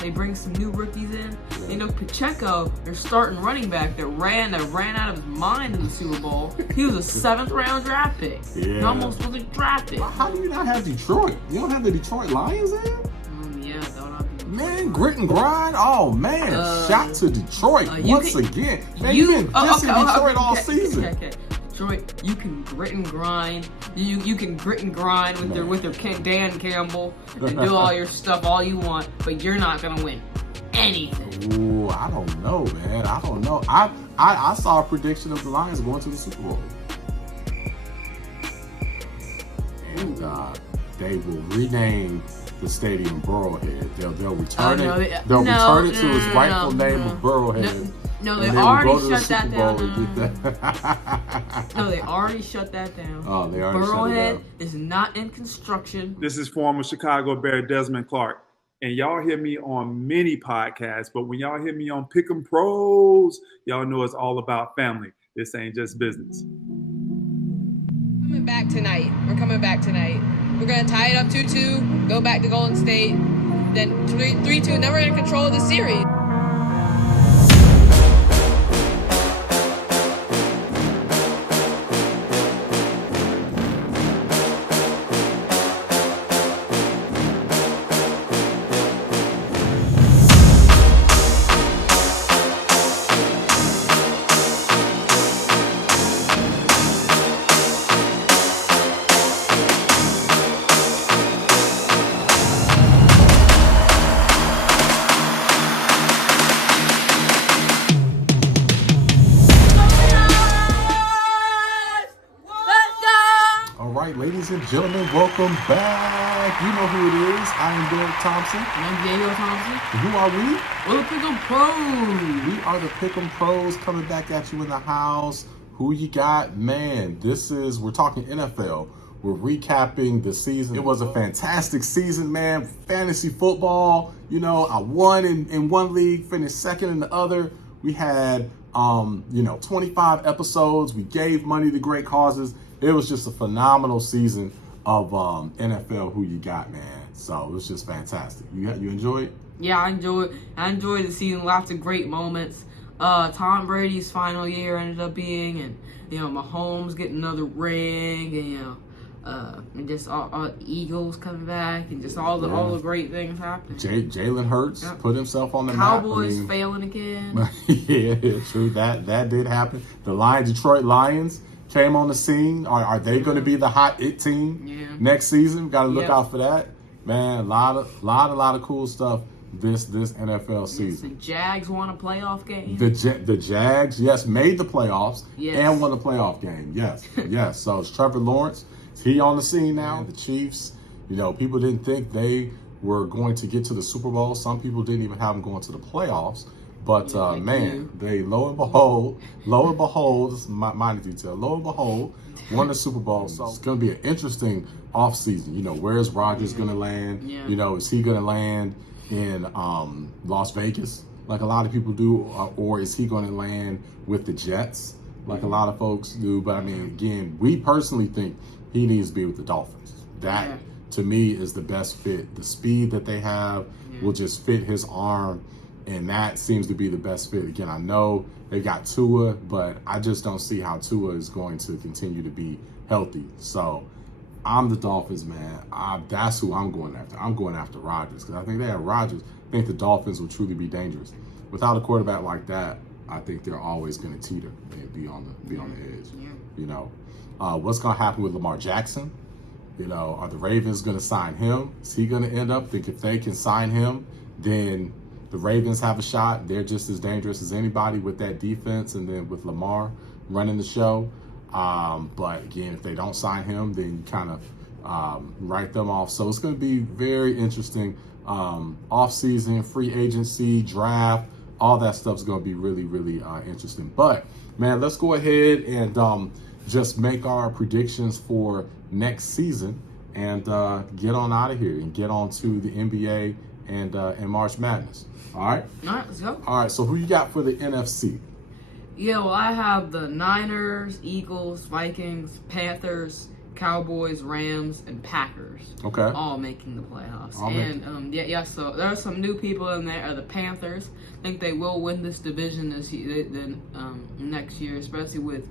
They bring some new rookies in. You know, Pacheco, their starting running back that ran out of his mind in the Super Bowl. He was a 7th round draft pick. Yeah. He almost wasn't drafted. How do you not have Detroit? You don't have the Detroit Lions in? Yeah, they'll not be. Man, grit and grind. Oh man, shot to Detroit once again. Man, you've been dissing Detroit all season. Okay. Detroit, you can grit and grind. You can grit and grind with their Dan Campbell and do all your stuff all you want, but you're not gonna win anything. Ooh, I don't know, man. I don't know. I saw a prediction of the Lions going to the Super Bowl, and they will rename the stadium Burrowhead. They'll return it. They'll return it to its rightful name of Burrowhead. No, they already shut that down. No, they already shut that down. Oh, they already shut it Burrowhead down. is not in construction. This is former Chicago Bear Desmond Clark. And y'all hear me on many podcasts, but when y'all hear me on Pick'em Pros, y'all know it's all about family. This ain't just business. Coming back tonight. We're coming back tonight. We're going to tie it up 2-2, go back to Golden State, then 3-2, and then we're going to control the series. Ladies and gentlemen, welcome back. You know who it is. I am Derek Thompson. And I'm Diego Thompson. And who are we? We're the Pick'em Pros. We are the Pick'em Pros coming back at you in the house. Who you got? Man, we're talking NFL. We're recapping the season. It was a fantastic season, man. Fantasy football. You know, I won in one league, finished second in the other. We had, 25 episodes. We gave money to great causes. It was just a phenomenal season of NFL Who You Got, man. So it was just fantastic. You enjoy it? Yeah, I enjoyed the season. Lots of great moments. Tom Brady's final year ended up being, and Mahomes getting another ring, and just all Eagles coming back, and just all the great things happening. Jalen Hurts put himself on the Cowboys map. failing again. Yeah, true. That did happen. The Detroit Lions came on the scene. Are they going to be the hot it team next season? Got to look out for that, man. A lot of cool stuff this NFL season. The Jags won a playoff game. The Jags, yes, made the playoffs and won a playoff game. Yes. So it's Trevor Lawrence. Is he on the scene now? The Chiefs. People didn't think they were going to get to the Super Bowl. Some people didn't even have them going to the playoffs. But they lo and behold, this is my minor detail. Lo and behold, won the Super Bowl. So it's going to be an interesting offseason. Where is Rodgers going to land? Yeah. Is he going to land in Las Vegas like a lot of people do, or is he going to land with the Jets like a lot of folks do? But I mean, again, we personally think he needs to be with the Dolphins. That to me is the best fit. The speed that they have will just fit his arm. And that seems to be the best fit. Again, I know they got Tua, but I just don't see how Tua is going to continue to be healthy. So I'm the Dolphins, man. That's who I'm going after. I'm going after Rodgers because I think they have Rodgers. I think the Dolphins will truly be dangerous. Without a quarterback like that, I think they're always going to teeter and be on the edge. Yeah. What's going to happen with Lamar Jackson? Are the Ravens going to sign him? Is he going to end up? I think if they can sign him, then the Ravens have a shot. They're just as dangerous as anybody with that defense, and then with Lamar running the show. But again, if they don't sign him, then you kind of write them off. So it's going to be very interesting. Off-season, free agency, draft, all that stuff's going to be really, really interesting. But, man, let's go ahead and just make our predictions for next season and get on out of here and get on to the NBA and March Madness. All right, let's go. All right, so who you got for the NFC? Yeah, well, I have the Niners, Eagles, Vikings, Panthers, Cowboys, Rams, and Packers. Okay. All making the playoffs. So there are some new people in there. The Panthers. I think they will win this division next year, especially with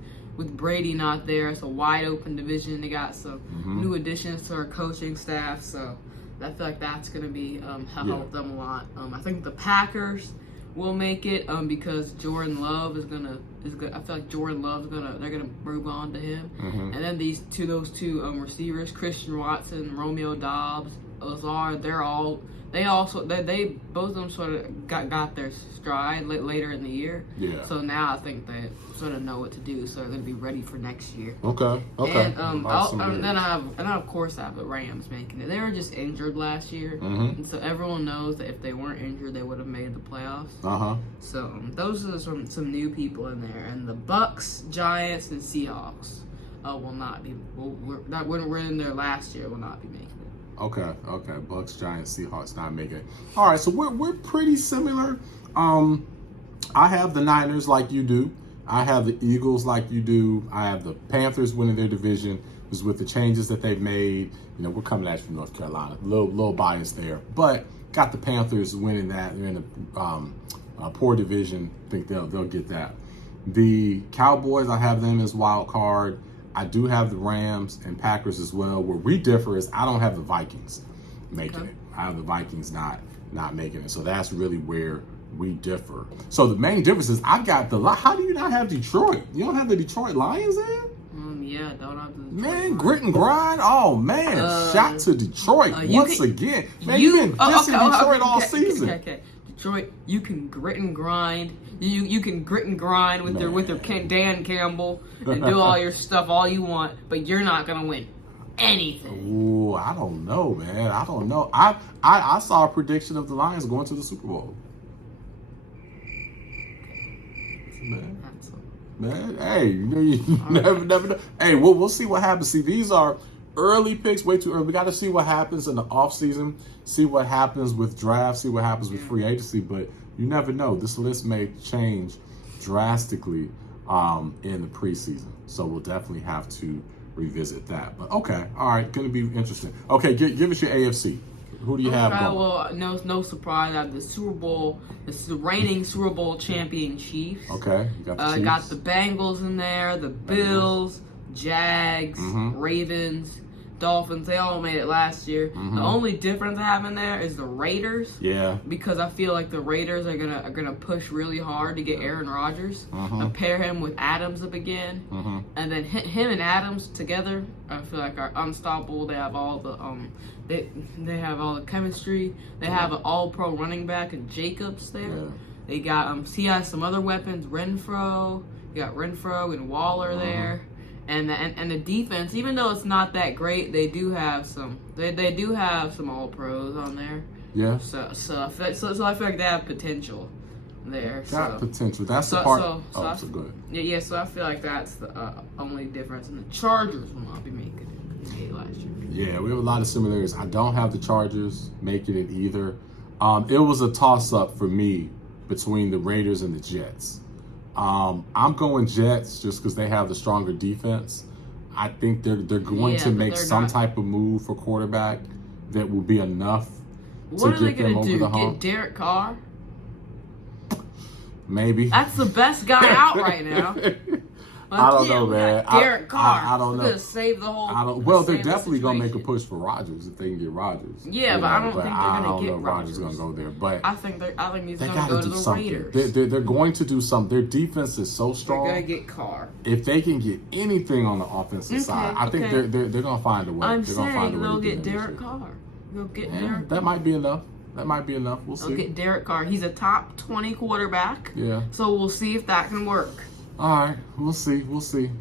Brady not there. It's a wide open division. They got some new additions to our coaching staff, so I feel like that's going to be help them a lot. I think the Packers will make it because Jordan Love is good. I feel like Jordan Love's they're gonna move on to him, and then those two receivers, Christian Watson, Romeo Dobbs, Lazard, they both of them sort of got their stride later in the year. Yeah. So now I think they sort of know what to do, so they're gonna be ready for next year. Okay. And then I of course have the Rams making it. They were just injured last year, and so everyone knows that if they weren't injured, they would have made the playoffs. So those are some new people in there, and the Bucks, Giants, and Seahawks will not be. That were in there last year will not be making it. Okay. Bucks, Giants, Seahawks not making it. All right, so we're pretty similar. I have the Niners like you do. I have the Eagles like you do. I have the Panthers winning their division. Because with the changes that they've made, we're coming at you from North Carolina. Little bias there, but got the Panthers winning that. They're in a poor division. I think they'll get that. The Cowboys, I have them as wild card. I do have the Rams and Packers as well. Where we differ is I don't have the Vikings making it. I have the Vikings not making it. So that's really where we differ. So the main difference is I got how do you not have Detroit? You don't have the Detroit Lions in? Yeah, don't have the Detroit Man, grit and grind. Oh man, shot to Detroit once again. Man, you've been dissing Detroit all season. Okay. Detroit, you can grit and grind. You can grit and grind with their Dan Campbell and do all your stuff all you want, but you're not gonna win anything. Ooh, I don't know, man. I don't know. I saw a prediction of the Lions going to the Super Bowl. Man, hey, you never know. Hey, we'll see what happens. See, these are early picks, way too early. We got to see what happens in the offseason, see what happens with draft, see what happens with free agency, but you never know. This list may change drastically in the preseason, so we'll definitely have to revisit that. But okay, all right, going to be interesting. Okay, give us your AFC. Who do you have going? Well, no surprise. I have the reigning Super Bowl champion Chiefs. Okay, you got the Chiefs. Got the Bengals in there, the Bills, Jags, Ravens, Dolphins. They all made it last year. The only difference I have in there is the Raiders. Yeah. Because I feel like the Raiders are gonna push really hard to get Aaron Rodgers, pair him with Adams up again, and then him and Adams together, I feel like are unstoppable. They have all the they have all the chemistry. They have an All-Pro running back and Jacobs there. Yeah. They got he has some other weapons. Renfro. You got Renfro and Waller there. And the defense, even though it's not that great, they do have some. They do have some All Pros on there. Yeah. So I feel like they have potential there. Got potential. That's the part. So good. Yeah. So I feel like that's the only difference. And the Chargers will not be making it last year. Yeah, we have a lot of similarities. I don't have the Chargers making it either. It was a toss-up for me between the Raiders and the Jets. I'm going Jets just because they have the stronger defense. I think they're going to make some type of move for quarterback that will be enough to get them over the hump. Get Derek Carr? Maybe. That's the best guy out right now. I don't know, man. Derek Carr. I don't know. Gonna save the whole. Well, they're definitely gonna make a push for Rodgers if they can get Rodgers. Yeah, but I don't think they're gonna get Rodgers. Rodgers gonna go there, but I think he's gonna go to the Raiders. They're going to do something. Their defense is so strong. They're gonna get Carr. If they can get anything on the offensive side, I think they're gonna find a way. I'm saying they'll get Derek Carr. They'll get Derek. That might be enough. We'll see. They'll get Derek Carr. He's a top 20 quarterback. Yeah. So we'll see if that can work. All right, we'll see.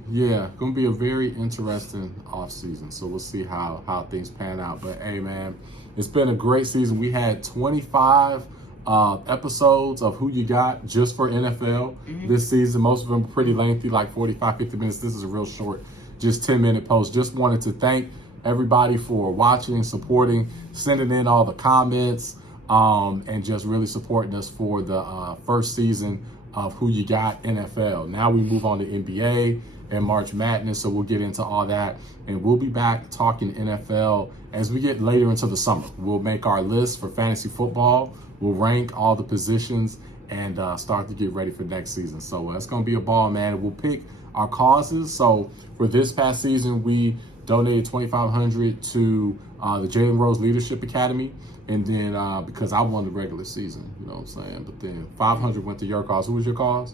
Yeah, going to be a very interesting offseason. So we'll see how things pan out. But, hey, man, it's been a great season. We had 25 episodes of Who You Got just for NFL this season. Most of them pretty lengthy, like 45, 50 minutes. This is a real short, just 10-minute post. Just wanted to thank everybody for watching, supporting, sending in all the comments, and just really supporting us for the first season of Who You Got NFL. Now we move on to NBA, and March Madness. So we'll get into all that. And we'll be back talking NFL as we get later into the summer. We'll make our list for fantasy football. We'll rank all the positions and start to get ready for next season. So it's going to be a ball, man. We'll pick our causes. So for this past season, we donated $2,500 to the Jalen Rose Leadership Academy. And then because I won the regular season, you know what I'm saying? But then $500 went to your cause. Who was your cause?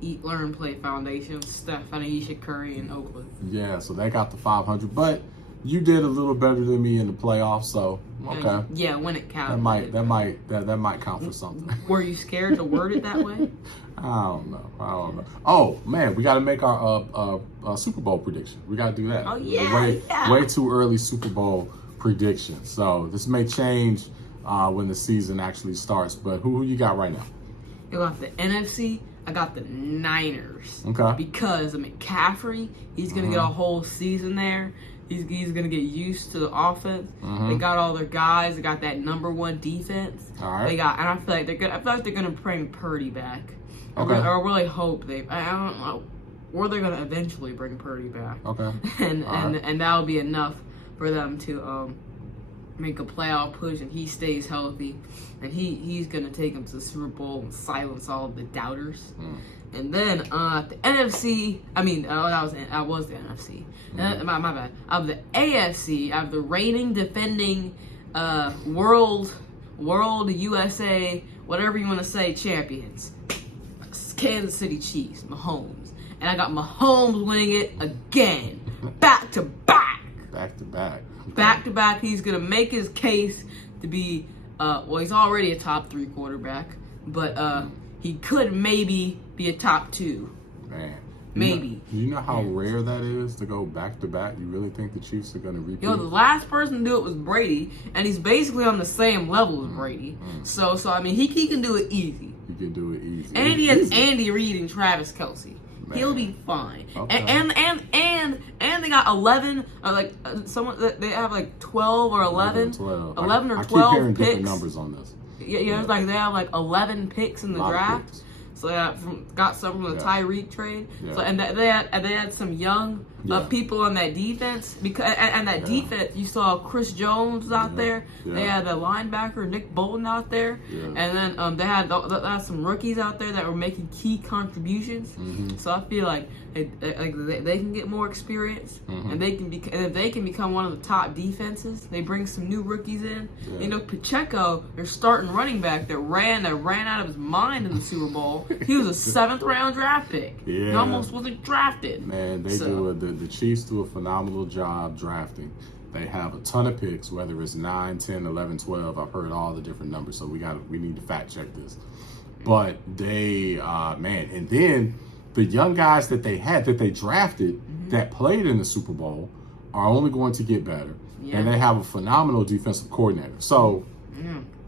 Eat, Learn, Play Foundation, Stephanie Curry in Oakland. Yeah, so they got the $500. But you did a little better than me in the playoffs, so okay. Yeah, when it counted. That might count for something. Were you scared to word it that way? I don't know. Oh man, we got to make our Super Bowl prediction. We got to do that. Oh yeah, way too early Super Bowl prediction. So this may change when the season actually starts. But who you got right now? You got the NFC. I got the Niners. Okay. Because McCaffrey, he's gonna get a whole season there. He's gonna get used to the offense. They got all their guys. They got that #1 defense. All right. And I feel like they're gonna bring Purdy back. Okay. I really hope they. I don't know. Or they're gonna eventually bring Purdy back. Okay. And that'll be enough for them to make a playoff push, and he stays healthy, and he's gonna take them to the Super Bowl and silence all of the doubters. And then the NFC, I was the NFC. My bad. Of the AFC, of the reigning, defending, world USA, whatever you want to say, champions, Kansas City Chiefs, Mahomes, and I got Mahomes winning it again, back to back. Back to back. He's gonna make his case to be, he's already a top 3 quarterback, but he could maybe be a top 2. Man. Maybe. You know how rare that is to go back to back? You really think the Chiefs are going to repeat? The last person to do it was Brady, and he's basically on the same level as Brady. So I mean, he can do it easy. He can do it easy. And he has Andy Reid and Travis Kelce. Man. He'll be fine. Okay. And they got 11, they have like 12 or 11, 11 or 12 I keep hearing picks. Different numbers on this. Yeah, it's like they have like 11 picks in the draft. So they got some from the Tyreek trade. Yeah. So and they had some young people on that defense because and that defense, you saw Chris Jones out there. Yeah. They had the linebacker Nick Bolton out there, and then they had some rookies out there that were making key contributions. So I feel like they can get more experience, and if they can become one of the top defenses, they bring some new rookies in. Yeah. You know, Pacheco, their starting running back that ran out of his mind in the Super Bowl. He was a 7th round draft pick. Yeah. He almost wasn't drafted. Man, the Chiefs do a phenomenal job drafting. They have a ton of picks, whether it's 9, 10, 11, 12. I've heard all the different numbers, so we need to fact check this. But they, and then the young guys that they drafted that played in the Super Bowl are only going to get better. Yeah. And they have a phenomenal defensive coordinator. So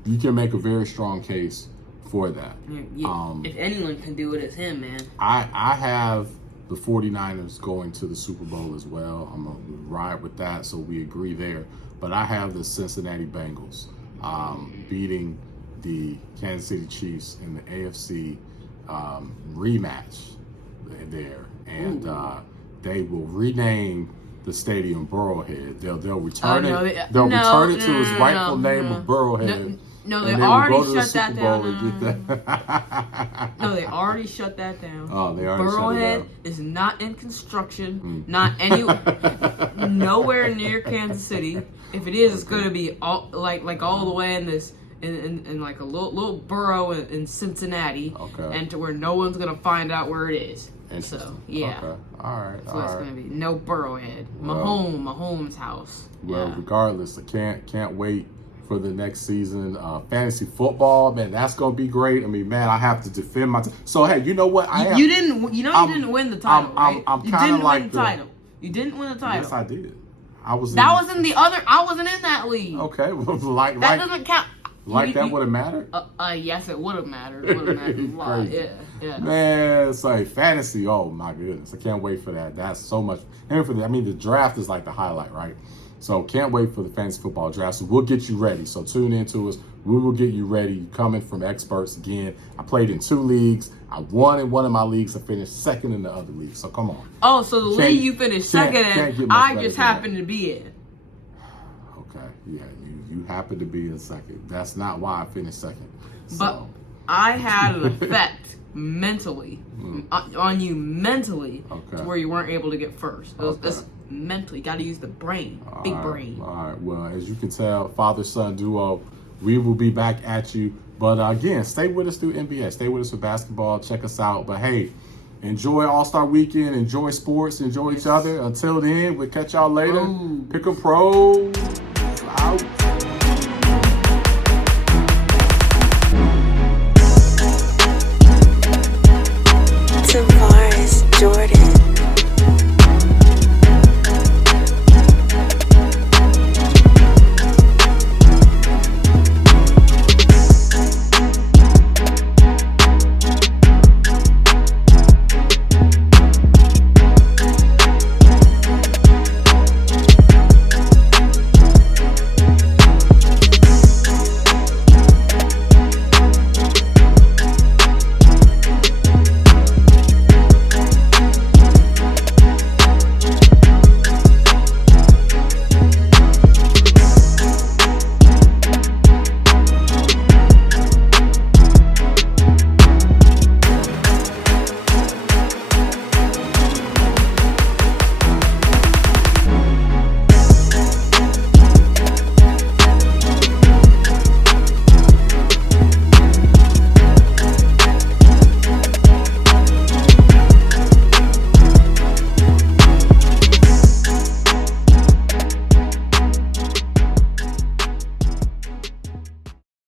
you can make a very strong case for that. Yeah. If anyone can do it, it's him, man. I have the 49ers going to the Super Bowl as well. I'm going to ride with that, so we agree there. But I have the Cincinnati Bengals beating the Kansas City Chiefs in the AFC rematch there. And they will rename the stadium Burrowhead. They'll return it. They'll return it to its rightful name of Burrowhead. No, they already shut that down. No, they already shut that down. Oh, they already Burrowhead shut it down. is not in construction. Not nowhere near Kansas City. If it is, it's going to be all the way in this in like a little borough in Cincinnati, and to where no one's going to find out where it is. So yeah. Okay. All right. So it's going to be no Burrowhead. Mahomes' house. Well, regardless, I can't wait for the next season. Fantasy football, man, that's gonna be great. I mean, man, I have to defend my so hey, you know what? You didn't win the title, right? I'm kind of like win the title. You didn't win the title. Yes, I did. I wasn't in that league. Okay, well, that doesn't count. That would have mattered? Yes, it would have mattered. It would have mattered a lot. Yeah. Man, it's like fantasy. Oh my goodness, I can't wait for that. That's so much. And the draft is like the highlight, right? So can't wait for the fantasy football draft. So we'll get you ready. So tune into us. We will get you ready. Coming from experts again. I played in 2 leagues. I won in one of my leagues. I finished second in the other league. So come on. Oh, so the league you finished second in, I just happened to be in. Okay, yeah, you happen to be in second. That's not why I finished second. But I had an effect mentally on you mentally to where you weren't able to get first. That's mentally. You got to use the brain, big brain. All right. Well, as you can tell, father-son duo, we will be back at you. But again, stay with us through NBA. Stay with us for basketball. Check us out. But hey, enjoy All-Star Weekend. Enjoy sports. Enjoy each other. Until then, we'll catch y'all later. Pick 'em pros out.